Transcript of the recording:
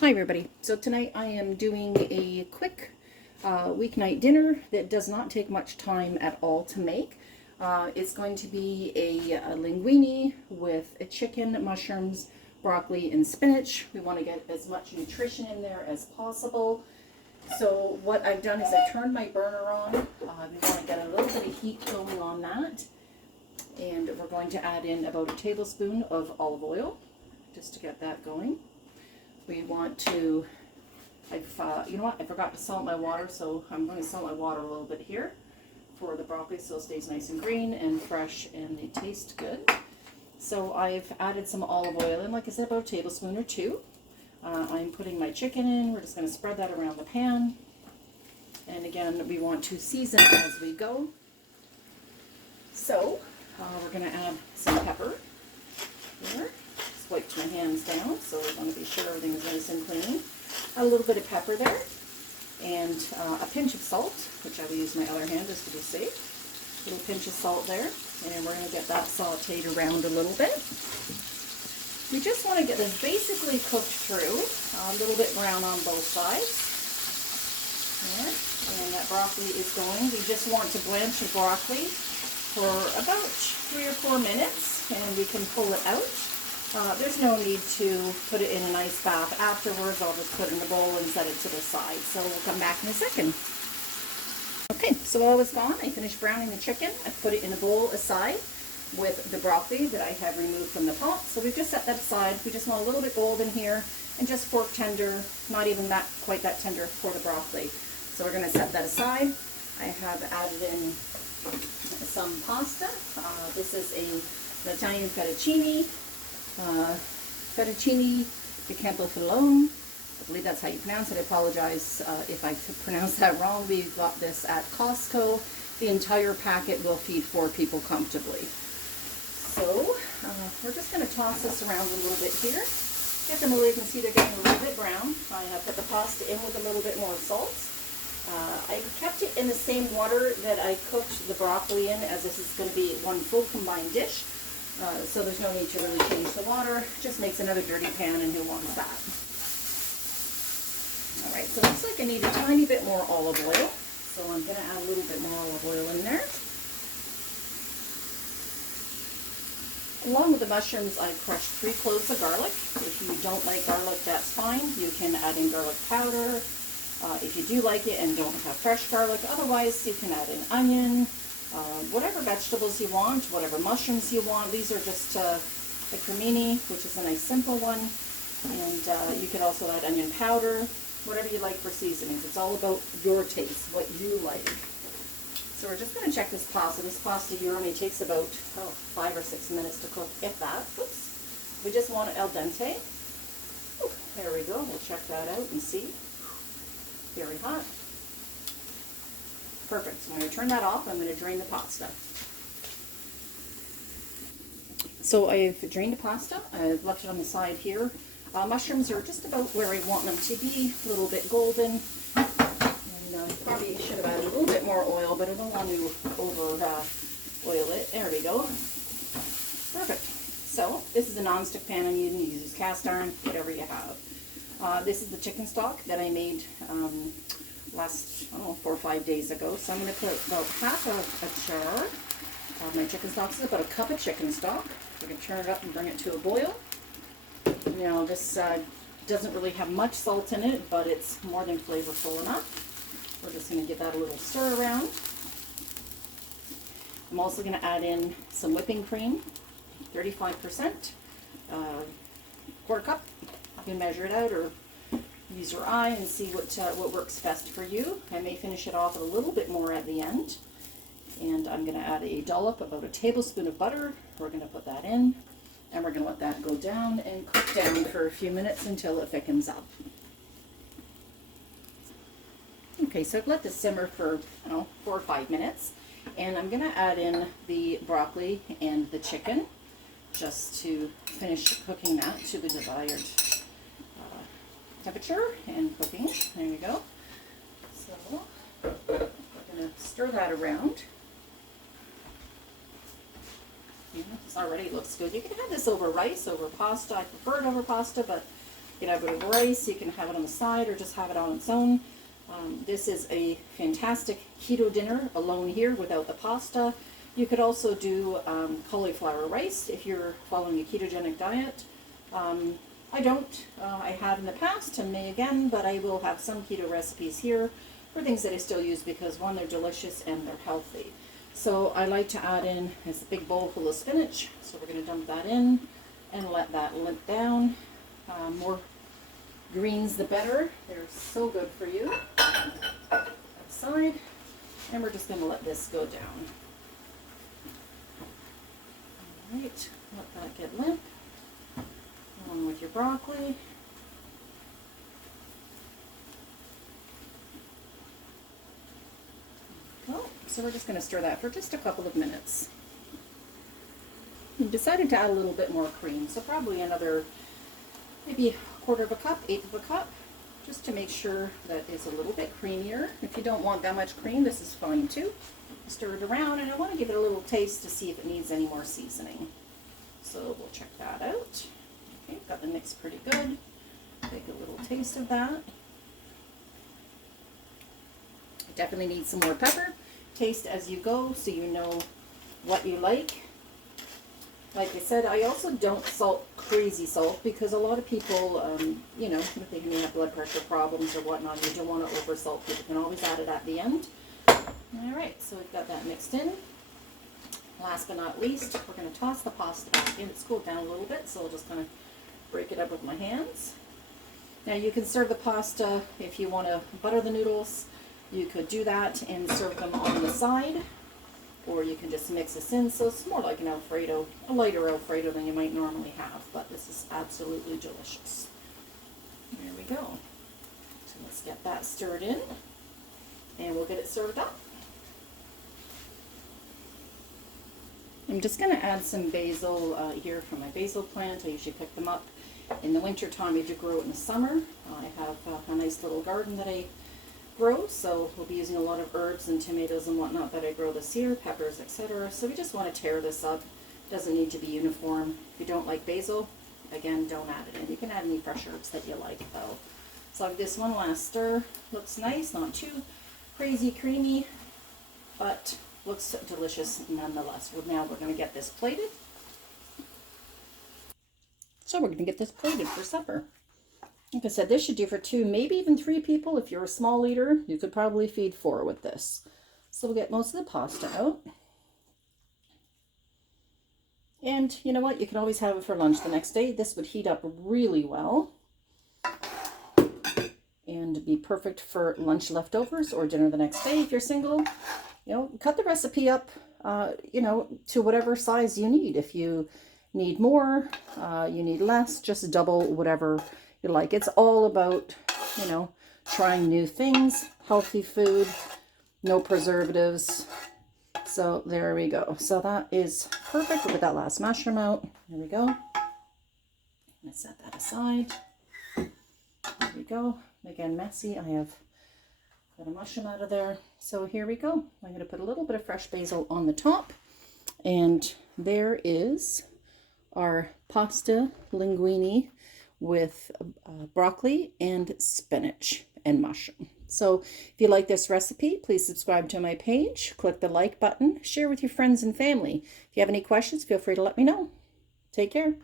Hi everybody. So tonight I am doing a quick weeknight dinner that does not take much time at all to make. It's going to be a linguine with a chicken, mushrooms, broccoli, and spinach. We want to get as much nutrition in there as possible. So what I've done is I've turned my burner on. We want to get a little bit of heat going on that. And we're going to add in about a tablespoon of olive oil just to get that going. We want to, you know what, I forgot to salt my water, so I'm going to salt my water a little bit here for the broccoli so it stays nice and green and fresh and they taste good. So I've added some olive oil in, like I said, about a tablespoon or two. I'm putting my chicken in. We're just going to spread that around the pan. And again, we want to season as we go. So we're going to add some pepper here. Wiped my hands down, so we want to be sure everything's nice and clean. A little bit of pepper there, and a pinch of salt, which I will use my other hand just to be safe. A little pinch of salt there, and we're going to get that sauteed around a little bit. We just want to get this basically cooked through, a little bit brown on both sides. There, and that broccoli is going. We just want to blanch the broccoli for about 3 or 4 minutes, and we can pull it out. There's no need to put it in an ice bath afterwards. I'll just put it in a bowl and set it to the side. So we'll come back in a second. Okay, so while I was gone, I finished browning the chicken. I put it in a bowl aside with the broccoli that I have removed from the pot. So we've just set that aside. We just want a little bit golden here and just fork tender, not even that quite that tender for the broccoli. So we're going to set that aside. I have added in some pasta. This is an Italian fettuccine. Fettuccine di Cauliflower. I believe that's how you pronounce it. I apologize if I pronounced that wrong. We got this at Costco. The entire packet will feed 4 people comfortably. So we're just going to toss this around a little bit here. Get them a little, you can see they're getting a little bit brown. I have put the pasta in with a little bit more salt. I kept it in the same water that I cooked the broccoli in, as this is going to be one full combined dish. So there's no need to really change the water. Just makes another dirty pan, and who wants that? Alright, so it looks like I need a tiny bit more olive oil. So I'm going to add a little bit more olive oil in there. Along with the mushrooms, I crushed 3 cloves of garlic. If you don't like garlic, that's fine. You can add in garlic powder if you do like it and don't have fresh garlic. Otherwise, you can add in onion. Whatever vegetables you want, whatever mushrooms you want. These are just a cremini, which is a nice simple one. And you can also add onion powder, whatever you like for seasonings. It's all about your taste, what you like. So we're just going to check this pasta. This pasta here only takes about 5 or 6 minutes to cook, if that. Oops. We just want it al dente. Ooh, there we go. We'll check that out and see. Very hot. Perfect. So I'm going to turn that off. I'm going to drain the pasta. So I've drained the pasta. I've left it on the side here. Mushrooms are just about where I want them to be, a little bit golden. And probably should have added a little bit more oil, but I don't want to over oil it. There we go. Perfect. So this is a non-stick pan I'm using. You use cast iron, whatever you have. This is the chicken stock that I made last, 4 or 5 days ago. So I'm going to put about half a jar of my chicken stock. This is about a cup of chicken stock. We're going to turn it up and bring it to a boil. Now this doesn't really have much salt in it, but it's more than flavorful enough. We're just going to give that a little stir around. I'm also going to add in some whipping cream, 35%, quarter cup. You can measure it out or use your eye and see what works best for you. I may finish it off with a little bit more at the end. And I'm going to add a dollop, about a tablespoon of butter. We're going to put that in. And we're going to let that go down and cook down for a few minutes until it thickens up. Okay, so I've let this simmer for, 4 or 5 minutes. And I'm going to add in the broccoli and the chicken just to finish cooking that to the desired temperature and cooking. There you go. So we're going to stir that around. Yeah, this already looks good. You can have this over rice, over pasta. I prefer it over pasta, but You can have it with rice, you can have it on the side, or just have it on its own. This is a fantastic keto dinner alone here without the pasta. You could also do cauliflower rice if you're following a ketogenic diet. I don't. I have in the past and may again, but I will have some keto recipes here for things that I still use because, one, they're delicious and they're healthy. So I like to add in this big bowl full of spinach. So we're going to dump that in and let that limp down. More greens the better. They're so good for you. Outside. And we're just going to let this go down. All right, let that get limp. Along with your broccoli. So we're just going to stir that for just a couple of minutes. We decided to add a little bit more cream, so probably another maybe 1/4 of a cup, 1/8 of a cup, just to make sure that it's a little bit creamier. If you don't want that much cream, this is fine too. Stir it around, and I want to give it a little taste to see if it needs any more seasoning. So we'll check that out. Okay, got the mix pretty good. Take a little taste of that. Definitely need some more pepper. Taste as you go so you know what you like. Like I said, I also don't salt crazy salt because a lot of people, you know, if they may have blood pressure problems or whatnot, you don't want to over salt. People can always add it at the end. All right, so we've got that mixed in. Last but not least, we're going to toss the pasta back in. It's cooled down a little bit, so I'll just kind of break it up with my hands. Now you can serve the pasta if you want to butter the noodles. You could do that and serve them on the side, or you can just mix this in. So it's more like an Alfredo, a lighter Alfredo than you might normally have, but this is absolutely delicious. There we go. So let's get that stirred in, and we'll get it served up. I'm just going to add some basil here from my basil plant. I usually pick them up in the winter time. I do grow it in the summer. I have a nice little garden that I grow, so we'll be using a lot of herbs and tomatoes and whatnot that I grow this year, peppers, etc. So we just want to tear this up. It doesn't need to be uniform. If you don't like basil, again, don't add it in. You can add any fresh herbs that you like though. So I'll give this one last stir. Looks nice, not too crazy creamy, but looks delicious nonetheless. Well, now we're going to get this plated. So we're going to get this plated for supper. Like I said, this should do for 2, maybe even 3 people. If you're a small eater, you could probably feed 4 with this. So we'll get most of the pasta out. And you know what? You can always have it for lunch the next day. This would heat up really well and be perfect for lunch leftovers or dinner the next day. If you're single, you know, cut the recipe up, you know, to whatever size you need. If you need more, you need less, just double whatever you like. It's all about, you know, trying new things, healthy food, no preservatives. So there we go. So that is perfect. We'll get that last mushroom out. There we go. Let's set that aside. There we go. Again, messy. I have got a mushroom out of there. So here we go. I'm going to put a little bit of fresh basil on the top. And there is our pasta linguine with broccoli and spinach and mushroom. So if you like this recipe, please subscribe to my page, click the like button, share with your friends and family. If you have any questions, feel free to let me know. Take care.